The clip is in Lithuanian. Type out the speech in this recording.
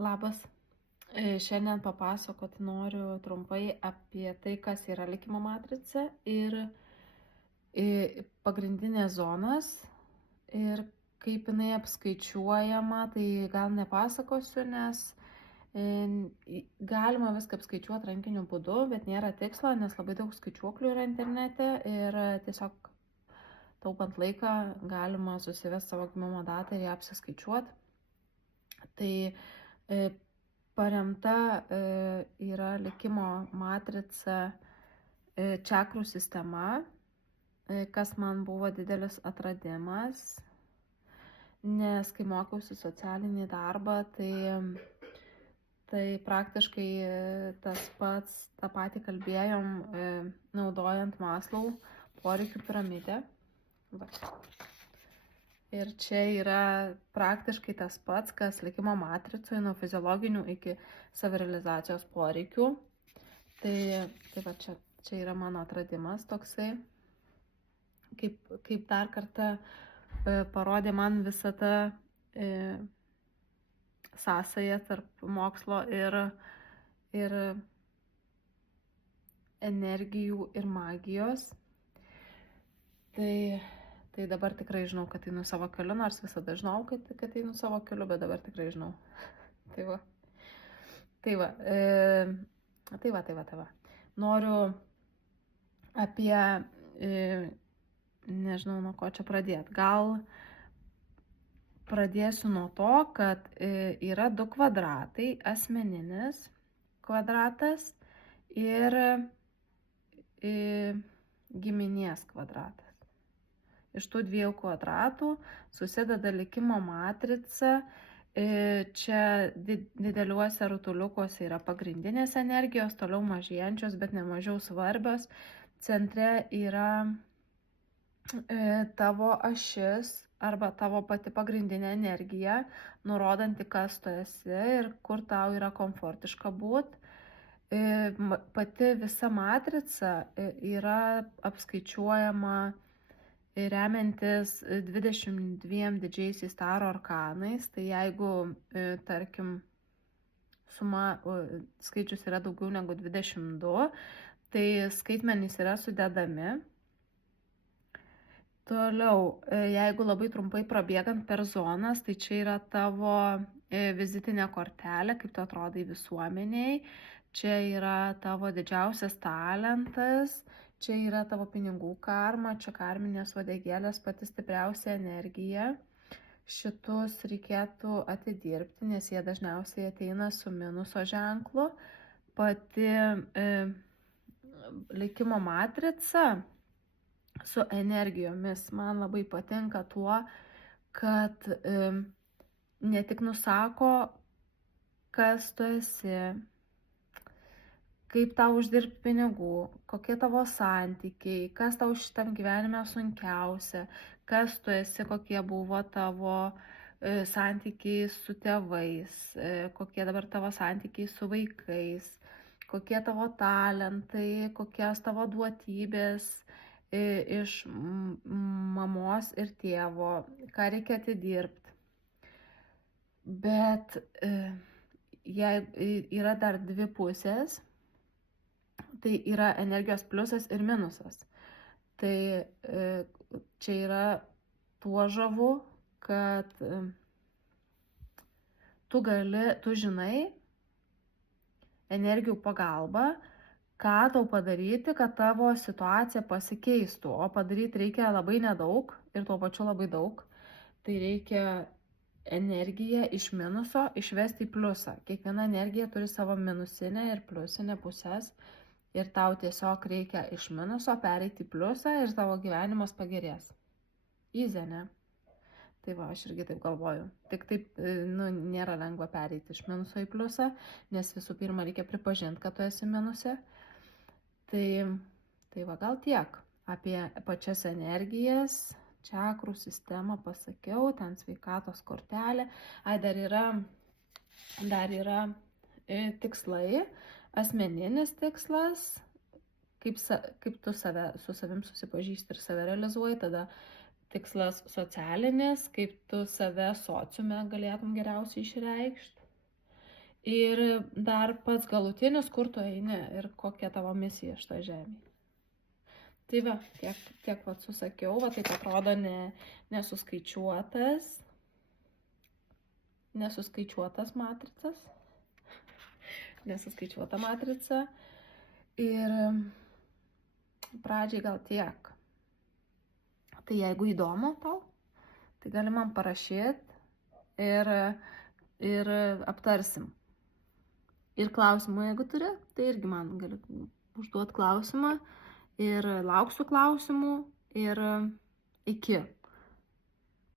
Labas. Šiandien papasakoti noriu trumpai apie tai, kas yra likimo matrica ir pagrindinės zonas ir kaip jinai apskaičiuojama. Tai gal nepasakosiu, nes galima viską apskaičiuoti rankiniu būdu, bet nėra tikslo, nes labai daug skaičiuoklių yra internete ir tiesiog taupant laiką galima susivesti savo gimimo datą ir ją apsiskaičiuoti. Tai paremta yra likimo matrica čakrų sistema, kas man buvo didelis atradimas, nes kai mokiausi socialinį darbą, tai praktiškai tą patį kalbėjom naudojant Maslow poreikių piramidę. Ir čia yra praktiškai tas pats, kas likimo matricoje nuo fiziologinių iki savirealizacijos poreikių. Tai va čia yra mano atradimas toksai, kaip dar kartą parodė man visą tą sąsają tarp mokslo ir energijų ir magijos. Tai dabar tikrai žinau, kad einu savo keliu, nors visada žinau, kad einu savo keliu, bet dabar tikrai žinau. Tai va. Noriu apie, nežinau, nuo ko čia pradėti. Gal pradėsiu nuo to, kad yra du kvadratai, asmeninis kvadratas ir giminės kvadratas. Iš tų dviejų kvadratų susideda likimo matrica. Čia dideliuose rutuliukuose yra pagrindinės energijos, toliau mažėjančios, bet nemažiau svarbios. Centre yra tavo ašis arba tavo pati pagrindinė energija, nurodanti, kas tu esi ir kur tau yra komfortiška būti. Pati visa matrica yra apskaičiuojama remiantis 22 didžiaisiais taro arkanais. Tai jeigu, tarkim, skaičius yra daugiau negu 22, tai skaitmenys yra sudedami. Toliau, jeigu labai trumpai prabėgant per zonas, tai čia yra tavo vizitinė kortelė, kaip tu atrodai visuomeniai. Čia yra tavo didžiausias talentas, čia yra tavo pinigų karma, čia karminės uodegėlės pati stipriausia energija. Šitus reikėtų atidirbti, nes jie dažniausiai ateina su minuso ženklu. Pati likimo matrica su energijomis man labai patinka tuo, kad ne tik nusako, kas tu esi, kaip tau uždirbti pinigų, kokie tavo santykiai, kas tau šitam gyvenime sunkiausia, kas tu esi, kokie buvo tavo santykiai su tėvais, kokie dabar tavo santykiai su vaikais, kokie tavo talentai, kokios tavo duotybės iš mamos ir tėvo, ką reikia atidirbti. Bet yra dar dvi pusės. Tai yra energijos pliusas ir minusas. Tai čia yra tuo žavu, kad tu žinai energijų pagalba, ką tau padaryti, kad tavo situacija pasikeistų. O padaryti reikia labai nedaug ir tuo pačiu labai daug. Tai reikia energiją iš minuso išvesti į pliusą. Kiekviena energija turi savo minusinę ir pliusinę pusės. Ir tau tiesiog reikia iš minuso pereiti į pliusą ir tavo gyvenimas pagerės. Easy, ne? Tai va, aš irgi taip galvoju. Tik taip, nėra lengva pereiti iš minuso į pliusą, nes visų pirma reikia pripažinti, kad tu esi minuse. Tai va, gal tiek apie pačias energijas, čakrų sistemą pasakiau, ten sveikatos kortelė. Dar yra tikslai. Asmeninis tikslas, kaip tu su savim susipažįsti ir save realizuoji, tada tikslas socialinis, kaip tu save sociume galėtum geriausiai išreikšti. Ir dar pats galutinis, kur tu eini ir kokia tavo misija šitoje žemėje. Tai va, tiek vat susakiau, va taip atrodo nesuskaičiuotas matricas, nesuskaičiuota matrica. Ir pradžiai gal tiek. Tai jeigu įdomu tau, tai gali man parašyti ir aptarsim. Ir klausimų, jeigu turi, tai irgi man gali užduoti klausimą ir lauksiu klausimų ir iki.